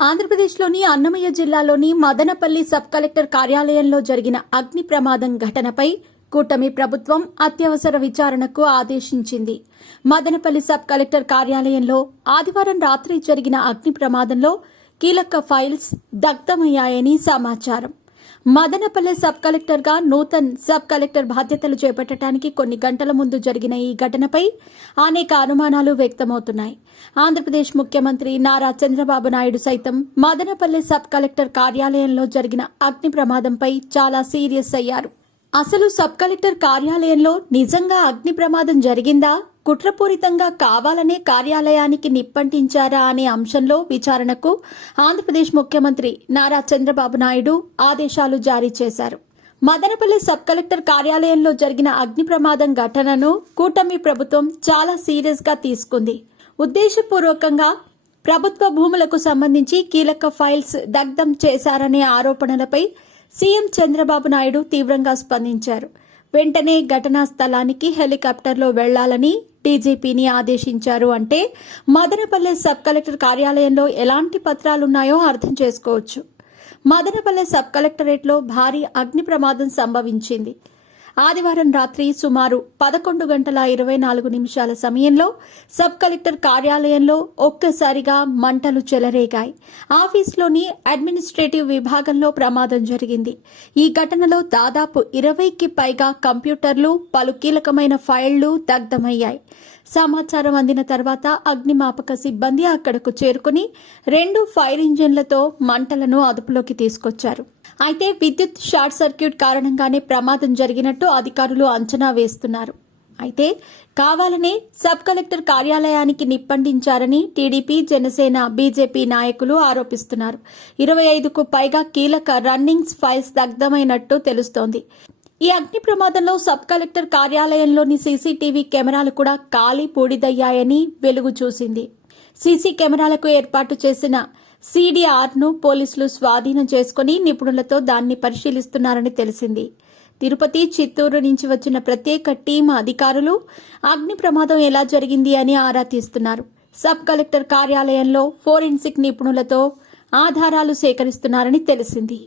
ఆంధ్రప్రదేశ్లోని అన్నమయ్య జిల్లాలోని Madanapalle sub collector కార్యాలయంలో జరిగిన అగ్ని ప్రమాదం ఘటనపై కూటమి ప్రభుత్వం అత్యవసర విచారణకు ఆదేశించింది. మదనపల్లి సబ్ కలెక్టర్ కార్యాలయంలో ఆదివారం రాత్రి జరిగిన అగ్ని ప్రమాదంలో కీలక ఫైల్స్ దగ్ధమయ్యాయని సమాచారం. మదనపల్లె సబ్ కలెక్టర్గా నూతన్ సబ్ కలెక్టర్ బాధ్యతలు చేపట్టడానికి కొన్ని గంటల ముందు జరిగిన ఈ ఘటనపై అనేక అనుమానాలు వ్యక్తమవుతున్నాయి. ఆంధ్రప్రదేశ్ ముఖ్యమంత్రి నారా చంద్రబాబు నాయుడు సైతం మదనపల్లె సబ్ కలెక్టర్ కార్యాలయంలో జరిగిన అగ్ని ప్రమాదంపై చాలా సీరియస్ అయ్యారు. అసలు సబ్ కలెక్టర్ కార్యాలయంలో నిజంగా అగ్ని ప్రమాదం జరిగిందా, కుట్రపూరితంగా కావాలనే కార్యాలయానికి నిప్పంటించారా అనే అంశంలో విచారణకు ఆంధ్రప్రదేశ్ ముఖ్యమంత్రి నారా చంద్రబాబు నాయుడు ఆదేశాలు జారీ చేశారు. మదనపల్లి సబ్ కలెక్టర్ కార్యాలయంలో జరిగిన అగ్ని ప్రమాదం ఘటనను కూటమి ప్రభుత్వం చాలా సీరియస్ గా తీసుకుంది. ఉద్దేశపూర్వకంగా ప్రభుత్వ భూములకు సంబంధించి కీలక ఫైల్స్ దగ్ధం చేశారనే ఆరోపణలపై సీఎం చంద్రబాబు నాయుడు తీవ్రంగా స్పందించారు. వెంటనే ఘటనా స్థలానికి హెలికాప్టర్లో వెళ్లాలని డీజీపీని ఆదేశించారు. అంటే మదనపల్లె సబ్ కలెక్టర్ కార్యాలయంలో ఎలాంటి పత్రాలున్నాయో అర్థం చేసుకోవచ్చు. మదనపల్లె సబ్ కలెక్టరేట్లో భారీ అగ్ని ప్రమాదం సంభవించింది. ఆదివారం రాత్రి సుమారు 11:24 సమయంలో సబ్ కలెక్టర్ కార్యాలయంలో ఒక్కసారిగా మంటలు చెలరేగాయి. ఆఫీసులోని అడ్మినిస్ట్రేటివ్ విభాగంలో ప్రమాదం జరిగింది. ఈ ఘటనలో దాదాపు 20కి పైగా కంప్యూటర్లు, పలు కీలకమైన ఫైళ్లు దగ్ధమయ్యాయి. సమాచారం అందిన తర్వాత అగ్నిమాపక సిబ్బంది అక్కడకు చేరుకుని 2 ఫైర్ ఇంజిన్లతో మంటలను అదుపులోకి తీసుకొచ్చారు. అయితే విద్యుత్ షార్ట్ సర్క్యూట్ కారణంగానే ప్రమాదం జరిగినట్టు అధికారులు అంచనా వేస్తున్నారు. అయితే కావాలనే సబ్ కలెక్టర్ కార్యాలయానికి నిప్పంటించారని టీడీపీ, జనసేన, బీజేపీ నాయకులు ఆరోపిస్తున్నారు. 25కు పైగా కీలక రన్నింగ్స్ ఫైల్స్ దగ్ధమైనట్టు తెలుస్తోంది. ఈ అగ్ని ప్రమాదంలో సబ్ కలెక్టర్ కార్యాలయంలోని సీసీటీవీ కెమెరాలు కూడా కాలి పూడిదయ్యాయని వెలుగు చూసింది. సీసీ కెమెరాలకు ఏర్పాటు చేసిన సీడీఆర్ను పోలీసులు స్వాధీనం చేసుకుని నిపుణులతో దాన్ని పరిశీలిస్తున్నారని తెలిసింది. తిరుపతి, చిత్తూరు నుంచి వచ్చిన ప్రత్యేక టీం అధికారులు అగ్ని ప్రమాదం ఎలా జరిగింది అని ఆరా తీస్తున్నారు. సబ్ కలెక్టర్ కార్యాలయంలో ఫోరెన్సిక్ నిపుణులతో ఆధారాలు సేకరిస్తున్నారని తెలిసింది.